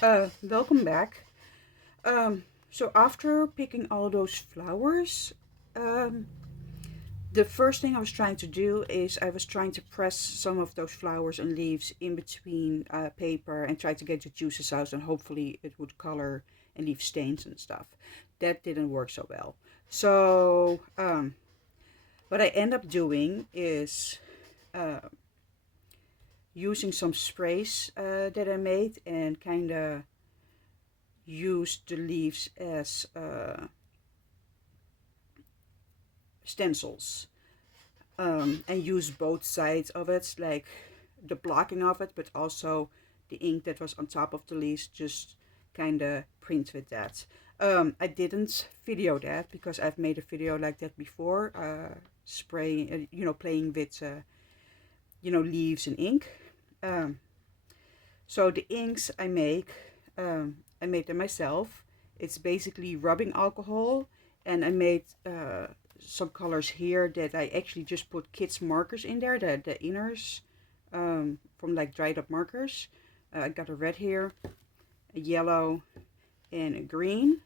Hi, welcome back. So after picking all those flowers, um, the first thing I was trying to do is I was trying to press some of those flowers and leaves in between paper and try to get the juices out, and hopefully it would color and leave stains and stuff. That didn't work so well. So what I end up doing is uh, using some sprays that I made and kind of used the leaves as stencils, and use both sides of it, like the blocking of it, but also the ink that was on top of the leaves, just kind of print with that. I didn't video that because I've made a video like that before, spraying, playing with, leaves and ink. Um, so the inks I made them myself. It's basically rubbing alcohol, and I made some colors here that I actually just put kids markers in there, the inners, from like dried up markers. I got a red here, a yellow, and a green.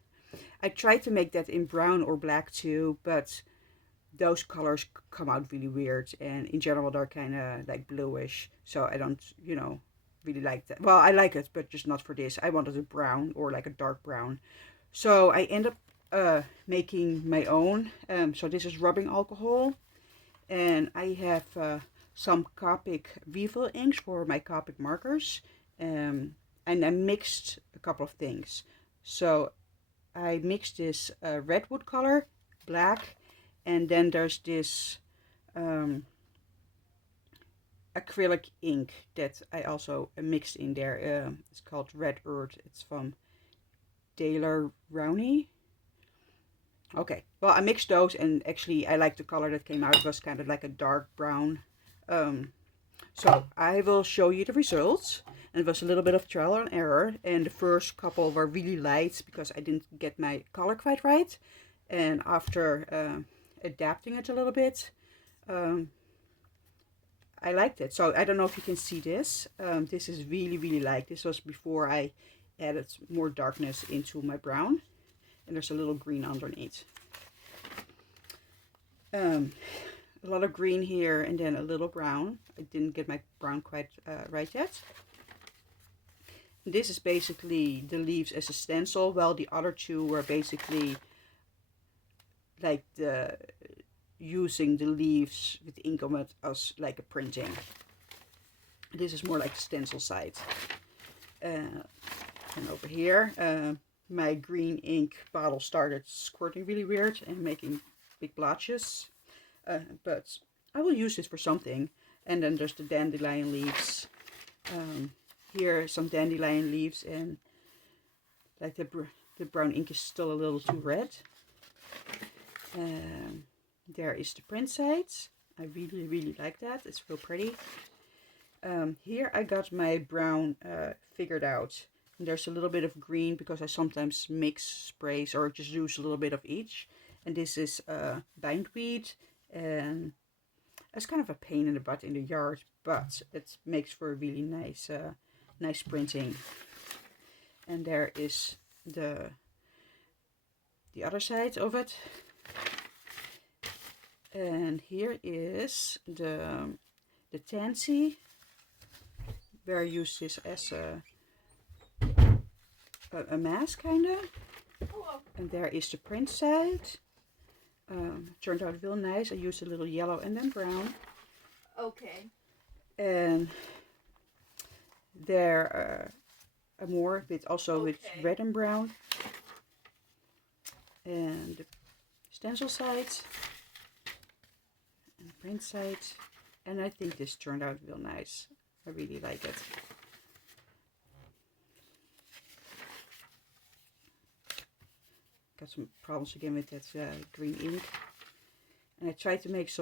I tried to make that in brown or black too, but those colors come out really weird, and in general they're kind of like bluish, so I don't, really like that. Well, I like it, but just not for this. I wanted a brown or like a dark brown. So I end up making my own. So this is rubbing alcohol, and I have some Copic Vivo inks for my Copic markers, and I mixed a couple of things. So I mixed this redwood color, black, and then there's this acrylic ink that I also mixed in there. It's called Red Earth. It's from Daler Rowney. Okay, well, I mixed those, and actually I like the color that came out. It was kind of like a dark brown. So I will show you the results. And it was a little bit of trial and error, and the first couple were really light because I didn't get my color quite right. And after adapting it a little bit, I liked it. So I don't know if you can see this. This is really, really light. This was before I added more darkness into my brown. And there's a little green underneath. A lot of green here and then a little brown. I didn't get my brown quite right yet. This is basically the leaves as a stencil, while the other two were basically like the using the leaves with ink on it as like a printing. This is more like the stencil side. And over here, my green ink bottle started squirting really weird and making big blotches. But I will use this for something. And then there's the dandelion leaves. Here some dandelion leaves, and like the brown ink is still a little too red. There is the print sides. I really, really like that. It's real pretty. Here I got my brown figured out. And there's a little bit of green because I sometimes mix sprays or just use a little bit of each. And this is bindweed, and it's kind of a pain in the butt in the yard, but it makes for a really nice, nice printing. And there is the other side of it. And here is the tansy, where I use this as a mask, kind of. And there is the print side. Turned out real nice. I used a little yellow and then brown. Okay. And there are more, with also with red and brown. And the stencil sides. And the print side. And I think this turned out real nice. I really like it. Got some problems again with that green ink. And I tried to make some